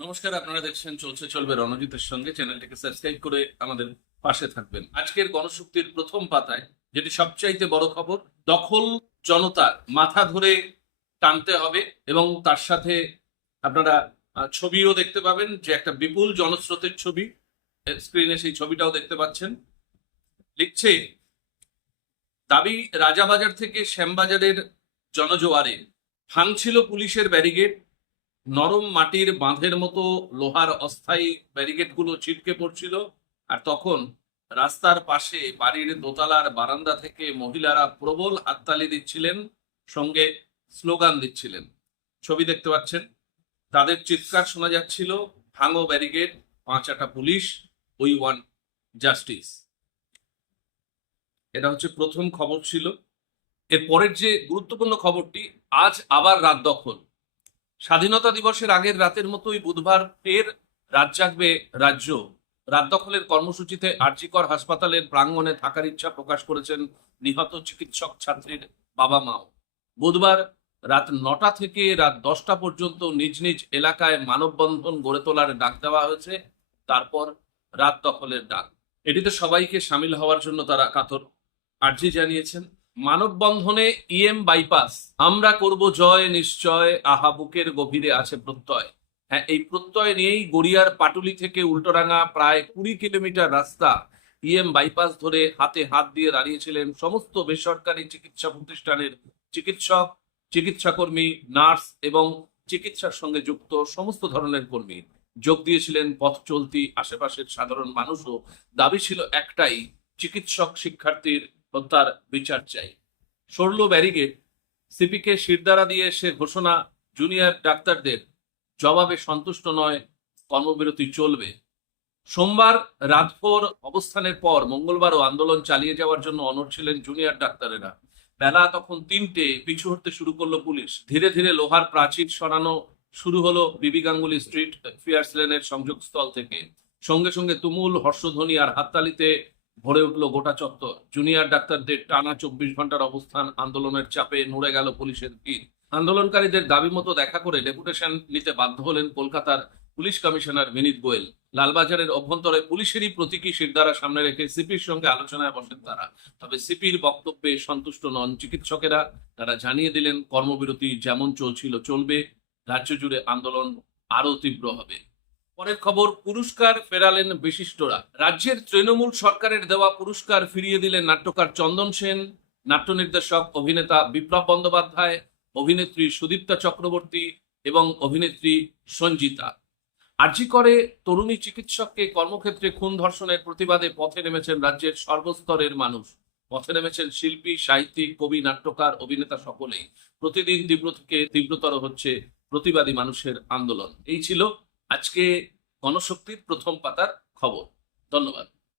নমস্কার, আপনারা দেখছেন চলছে চলবে রণজিতের সঙ্গে। চ্যানেলটিকে সাবস্ক্রাইব করে আমাদের পাশে থাকবেন। আজকের গণশক্তির প্রথম পাতায় যেটি সবচাইতে বড় খবর, দখল জনতার মাথা ধরে টানতে হবে এবং তার সাথে আপনারা ছবিও দেখতে পাবেন যে একটা বিপুল জনস্রোতের ছবি স্ক্রিনে সেই ছবিটাও দেখতে পাচ্ছেন। লিখছে, দাবি রাজাবাজার থেকে শ্যামবাজারের জনজোয়ারে ভাঙছিল পুলিশের ব্যারিগেড নরম মাটির বাঁধের মতো লোহার অস্থায়ী ব্যারিকেডগুলো ছিটকে পড়ছিল, আর তখন রাস্তার পাশে বাড়ির দোতলার বারান্দা থেকে মহিলারা প্রবল হাততালি দিচ্ছিলেন, সঙ্গে স্লোগান দিচ্ছিলেন। ছবি দেখতে পাচ্ছেন? তাদের চিৎকার শোনা যাচ্ছিল, ভাঙো ব্যারিকেড, পাঁচ আটা পুলিশ, উই ওয়ান জাস্টিস। এটা হচ্ছে প্রথম খবর ছিল। এর পরের যে গুরুত্বপূর্ণ খবরটি, আজ আবার রাত দখল। স্বাধীনতা দিবসের আগের রাতের মতোই বুধবার ফের রাত জাগবে রাজ্য। রাত দখলের কর্মসূচিতে আরজিকর হাসপাতালের প্রাঙ্গণে থাকার ইচ্ছা প্রকাশ করেছেন নিহত চিকিৎসক ছাত্রীর বাবা মাও। বুধবার রাত নটা থেকে রাত দশটা পর্যন্ত নিজ নিজ এলাকায় মানববন্ধন গড়ে তোলার ডাক দেওয়া হয়েছে। তারপর রাত দখলের ডাক। এটিতে সবাইকে সামিল হওয়ার জন্য তারা কাতর আর্জি জানিয়েছেন। মানববন্ধনে ইএম বাইপাস আমরা করব জয়, নিশ্চয়, আহা, বুকের গভীরে আছে প্রত্যয়। হ্যাঁ এই প্রত্যয় নিয়েই গড়িয়ার পাটুলি থেকে উল্টোডাঙ্গা প্রায় কুড়ি কিলোমিটার রাস্তা ইএম বাইপাস ধরে হাতে হাত দিয়ে দাঁড়িয়েছিলেন সমস্ত বেসরকারি চিকিৎসা প্রতিষ্ঠানের চিকিৎসক, চিকিৎসাকর্মী, নার্স এবং চিকিৎসার সঙ্গে যুক্ত সমস্ত ধরনের কর্মী। যোগ দিয়েছিলেন পথ চলতি আশেপাশের সাধারণ মানুষও। দাবি ছিল একটাই, চিকিৎসক শিক্ষার্থীর হত্যার বিচার চাই। সরল ব্যারিগেড সিপিকে শিরদারা দিয়ে সে ঘোষণা জুনিয়র ডাক্তারদের জবাবে সন্তুষ্ট নয়, কর্মবিরতি চলবে। সোমবার রাতভর অবস্থানের পর মঙ্গলবারও আন্দোলন চালিয়ে যাওয়ার জন্য অনড় ছিলেন জুনিয়র ডাক্তারেরা। বেলা তখন তিনটে পিছু হতে শুরু করল পুলিশ। ধীরে ধীরে লোহার প্রাচীর সরানো শুরু হলো বিবি গাঙ্গুলি স্ট্রিট ফিয়ার্স লেনের সংযোগস্থল থেকে। সঙ্গে সঙ্গে তুমুল হর্ষধ্বনি আর হাততালিতে ভরে উঠল গোটা চত্বর। জুনিয়র ডাক্তারদের টানা চব্বিশ ঘণ্টার অবস্থান, আন্দোলনের চাপে নড়ে গেল পুলিশের ভিড়। আন্দোলনকারীদের দাবি মতো দেখা করে ডেপুটেশন নিতে বাধ্য হলেন কলকাতার পুলিশ কমিশনার বিনীত গোয়েল। লালবাজারের অভ্যন্তরে পুলিশেরই প্রতীকী শিরদারা সামনে রেখে সিপির সঙ্গে আলোচনায় বসেন তারা। তবে সিপির বক্তব্যে সন্তুষ্ট নন চিকিৎসকেরা। তারা জানিয়ে দিলেন, কর্মবিরতি যেমন চলছিল চলবে, রাজ্য জুড়ে আন্দোলন আরও তীব্র হবে। পরের খবর, পুরস্কার ফেরালেন বিশিষ্টরা। রাজ্যের তৃণমূল সরকারের দেওয়া পুরস্কার ফিরিয়ে দিলেন নাট্যকার চন্দন সেন নাট্য নির্দেশক অভিনেতা বিপ্লব বন্দ্যোপাধ্যায়, অভিনেত্রী সুদীপ্তা চক্রবর্তী এবং অভিনেত্রী সঞ্জিতা। আর্জি করে তরুণী চিকিৎসককে কর্মক্ষেত্রে খুন ধর্ষণের প্রতিবাদে পথে নেমেছেন রাজ্যের সর্বস্তরের মানুষ। পথে নেমেছেন শিল্পী, সাহিত্যিক, কবি, নাট্যকার, অভিনেতা সকলেই। প্রতিদিন তীব্র থেকে তীব্রতর হচ্ছে প্রতিবাদী মানুষের আন্দোলন। এই ছিল আজকে গণশক্তির প্রথম পাতার খবর। ধন্যবাদ।